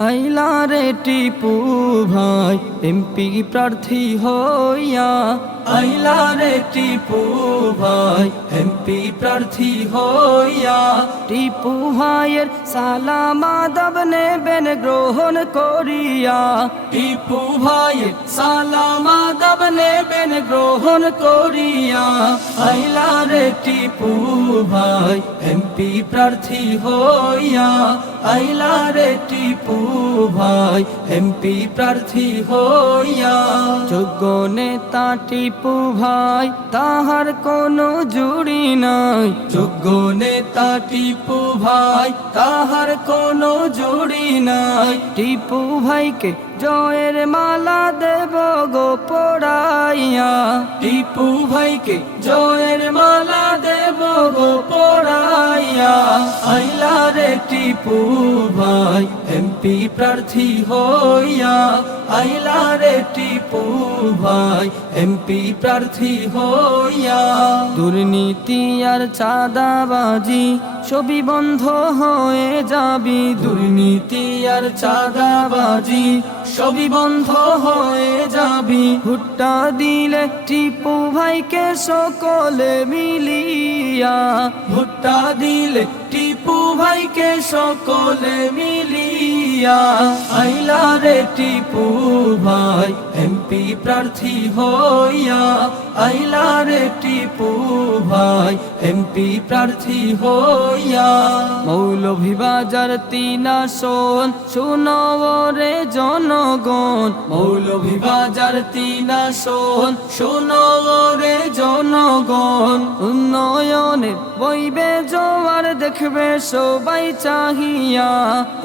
আইলা রে টিপু ভাই এমপি প্রার্থী হইয়া, আইলা রে টিপু ভাই এমপি প্রার্থী হইয়া। টিপু ভাইয়ের সালাম আদব নেবেন গ্রহণ করিয়া, টিপু ভাইয়ের সালাম আদব নেবেন গ্রহণ করিয়া। আইলা রে টিপু ভাই এমপি প্রার্থী হইয়া, আইলা রে টিপু ভাই এমপি প্রার্থী হইয়া। যোগ্য নেতা টিপু ভাই তাহার কোনো জুড়ি নাই, যোগ্য নেতা টিপু ভাই তাহার কোনো জুড়ি নাই। টিপু ভাইকে জয়ের মালা দেব গো পড়াইয়া, টিপু ভাইকে জয়ের মালা দেব গো পড়াইয়া। আইলা রে টিপু ভাই এমপি প্রার্থী হইয়া, আইলা রে টিপু ভাই এমপি প্রার্থী হইয়া। দুর্নীতি আর চাঁদাবাজি সবই বন্ধ হয়ে যাবি, দুর্নীতি আর চাঁদাবাজি সবই বন্ধ হয়ে যাবি। ভুট্টা দিলে টিপু ভাইকে সকলে মিলিয়া, ভুট্টা দিলে টিপু ভাইকে সকলে মিলিয়া। আইলা রে টিপু ভাই এমপি প্রার্থী হইয়া, আইলা রে টিপু ভাই এমপি প্রার্থী হইয়া। মৌলভীবাজার ৩ আসন শুনো রে জনগণ, মৌলভীবাজার ৩ আসন শুনো রে জনগণ। উন্নয়নের বইবে জোয়ার দেখবে সবাই চাহিয়া,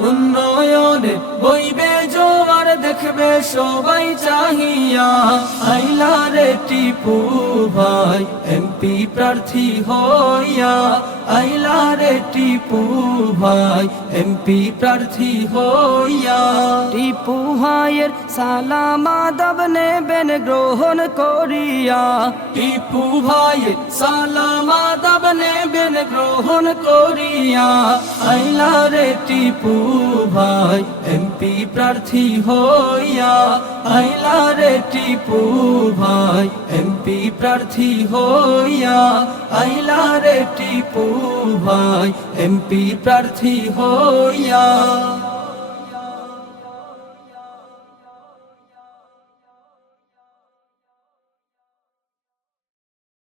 উন্নয়নের বইবে জোয়ার দেখবে সবাই চাহিয়া। আইলা রে টিপু ভাই এমপি প্রার্থী হইয়া, আইলা রে টিপু ভাই এমপি প্রার্থী হইয়া। টিপু ভাইয়ের সালাম আদব নেবেন গ্রহণ করিয়া, টিপু ভাইয়ের সালাম আদব নেবেন গ্রহণ করিয়া। আইলা রে টিপু ভাই এমপি প্রার্থী হইয়া, আইলা রে টিপু ভাই এমপি প্রার্থী হইয়া, আইলা রে টিপু ভাই এমপি প্রার্থী হইয়া।